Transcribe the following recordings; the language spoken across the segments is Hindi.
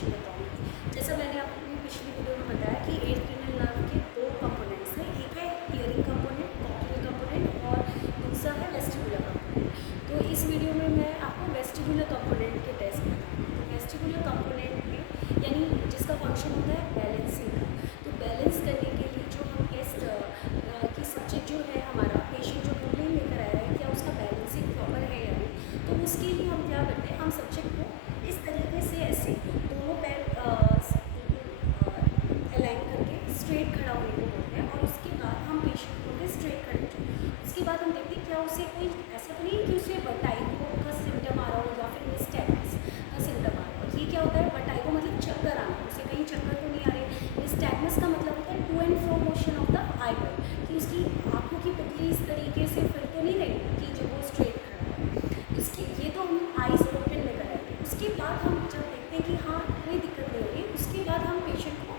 इन्फॉर्मेशन बताऊँगी। जैसा मैंने आपको पिछली वीडियो में बताया कि 8 क्रेनियल नर्व के 2 कंपोनेंट्स हैं, एक है हियरिंग कंपोनेंट, कॉक्लियर कंपोनेंट और दूसरा है वेस्टिबुलर कंपोनेंट। तो इस वीडियो में मैं आपको वेस्टिबुलर कंपोनेंट के टेस्ट बताऊँगी। तो वेस्टिबुलर कंपोनेंट में यानी जिसका फंक्शन होता है बैलेंसिंग का, तो बैलेंस करने के लिए जो हम टेस्ट की सब्जेक्ट जो है हमारा पेशेंट जो कंप्लेन लेकर आया है क्या उसका बैलेंसिंग प्रॉपर है या नहीं, तो उसके लिए हम क्या करते हैं, हम सब्जेक्ट को इस तरीके से ऐसे दोनों पैर अलाइन करके स्ट्रेट खड़ा होने को बोलते हैं और उसके बाद हम पेशेंट को बोलते हैं स्ट्रेट खड़े हो जाओ। उसके बाद हम देखते हैं क्या उसे कोई ऐसा तो नहीं कि उसे वर्टाइगो का सिम्टम आ रहा हो या फिर निस्टैग्मस का सिम्टम आ रहा हो। ये क्या होता है, वर्टाइगो मतलब चक्कर आना, उसे कहीं चक्कर तो नहीं आ रहे। निस्टैग्मस का मतलब होता है to and fro motion of the eyeball, कि उसकी आँखों की पुतली इस तरीके से फिर तो नहीं रही कि जब वो स्ट्रेट खड़ा है। इसकी ये तो हम आईज ओपन में कराएंगे। उसके बाद हम जब देखते हैं कि हाँ कोई दिक्कत नहीं हो रही, उसके बाद हम पेशेंट को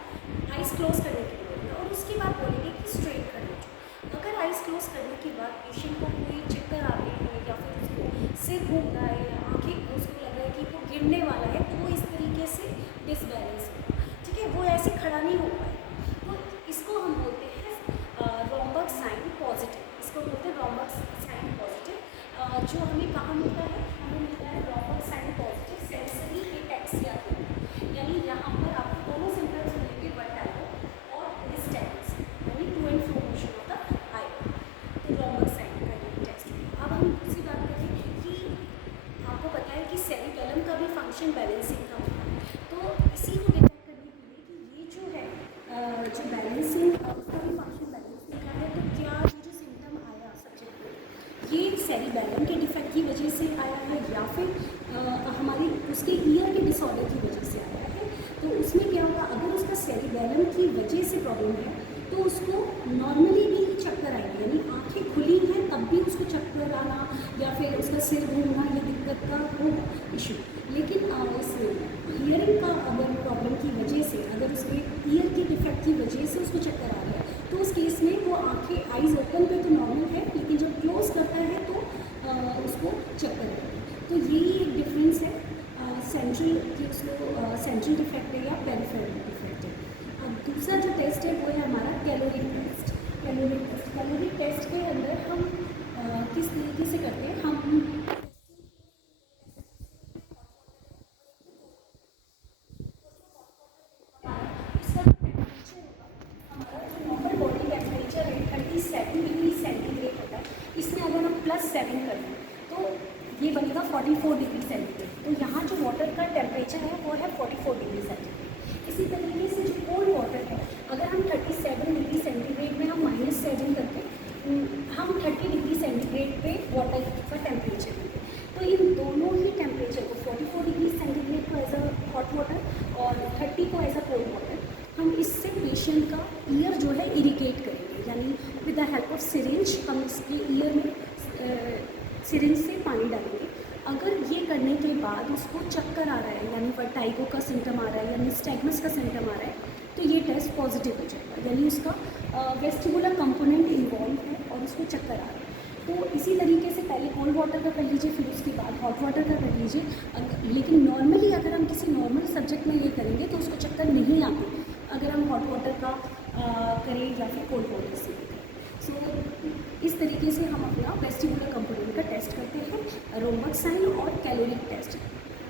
आइज़ क्लोज करने के लिए बोलेंगे और उसके बाद बोलेंगे कि स्ट्रेट खड़े हो जाओ। अगर आइज़ क्लोज करने के बाद पेशेंट को कोई चक्कर आ रही है या फिर उसको सिर घूम रहा है या आँखें उसको लग रहा है कि वो गिरने वाला है, तो वो इस तरीके से डिसबैलेंस होगा, ठीक है, वो ऐसे खड़ा नहीं हो पाएगा। तो इसको हम बोलते हैं रोम्बक साइन पॉजिटिव, इसको बोलते हैं रोम्बक साइन पॉजिटिव। जो हमें कहाँ मिलता है, हमें मिलता है रोम्बक साइन पॉजिटिव सेंसरी एटैक्सिया के अंदर, यानी यहाँ पर आपको दोनों सिम्टम्स मिलेंगे, वर्टाइगो और निस्टैग्मस यानी to and fro motion of the eye. तो रोम्बक साइन का ये टेस्ट। अब हम दूसरी बात करें कि आपको पता है कि सेरिबेलम का भी फंक्शन बैलेंसिंग का होता है, तो इसी को डिटेक्ट करने के लिए कि ये जो है जो बैलेंसिंग उसका भी फंक्शन बैलेंसिंग का है, तो क्या ये जो सिम्टम आया सब्जेक्ट में ये सेरिबेलम के डिफेक्ट की वजह से आया है या फिर हमारी उसके ईयर के डिसऑर्डर की वजह से आया है। तो उसमें क्या होगा, अगर उसका सेरिबेलम की वजह से प्रॉब्लम है तो उसको नॉर्मली भी चक्कर आएगी, यानी आँखें खुली हैं तब भी उसको चक्कर आना या फिर उसका सिर घूमना ये दिक्कत का होगा इशू। लेकिन इस हियरिंग का अगर प्रॉब्लम की वजह से, अगर उसके ईयर की डिफेक्ट की वजह से उसको चक्कर आ रहा है, तो उस केस में वो आँखें आइज़ ओपन पे तो नॉर्मल है, लेकिन जब क्लोज करता है तो उसको चक्कर आएगा। तो यही एक डिफरेंस है सेंट्रल कि उसको सेंट्रल डिफेक्ट है या पेरिफेरल डिफेक्ट है। अब दूसरा जो टेस्ट है वो है हमारा कैलोरिक टेस्ट। कैलोरिक टेस्ट के अंदर हम किस तरीके से करते हैं, हम नॉर्मल बॉडी टेम्परेचर है 37 डिग्री सेंटीग्रेड होता है, इसमें अगर हम +7 कर दें तो ये बनेगा 44 डिग्री सेंटीग्रेड। तो यहाँ जो वाटर का टेम्परेचर है वो है 44 डिग्री सेंटीग्रेड। इसी तरीके से जो कोल्ड वाटर है, अगर हम 37 डिग्री सेंटीग्रेड में हम -7 करके हम 30 डिग्री सेंटीग्रेड पे वाटर का टेम्परेचर लेंगे, तो इन दोनों ही टेम्परेचर को 44 डिग्री सेंटीग्रेड को एज अ हॉट वाटर और 30 को एज अ कोल्ड वाटर, हम इससे पेशेंट का ईयर जो है इरिगेट करेंगे, यानी with the help of syringe हम इसके ईयर में सिरिंज से पानी डालेंगे। अगर ये करने के बाद उसको चक्कर आ रहा है, यानी वर्टाइगो का सिम्टम आ रहा है या निस्टैग्मस का सिम्टम आ रहा है, तो ये टेस्ट पॉजिटिव हो जाएगा, यानी उसका वेस्टिबुलर कंपोनेंट इन्वॉल्व है और उसको चक्कर आ रहा है। तो इसी तरीके से पहले कोल्ड वाटर का कर लीजिए, फिर उसके बाद हॉट वाटर का कर लीजिए। लेकिन नॉर्मली अगर हम किसी नॉर्मल सब्जेक्ट में ये करेंगे तो उसको चक्कर नहीं आते अगर हम हॉट वाटर का करें या फिर कोल्ड वाटर से करें। सो इस तरीके से हम अपना वेस्टिबुलर कंपोनेंट का टेस्ट करते हैं, रोम्बक साइन और कैलोरिक टेस्ट,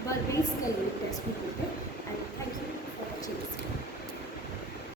बर्बेस कैलोरिक टेस्ट भी बोलते हैं। And thank you.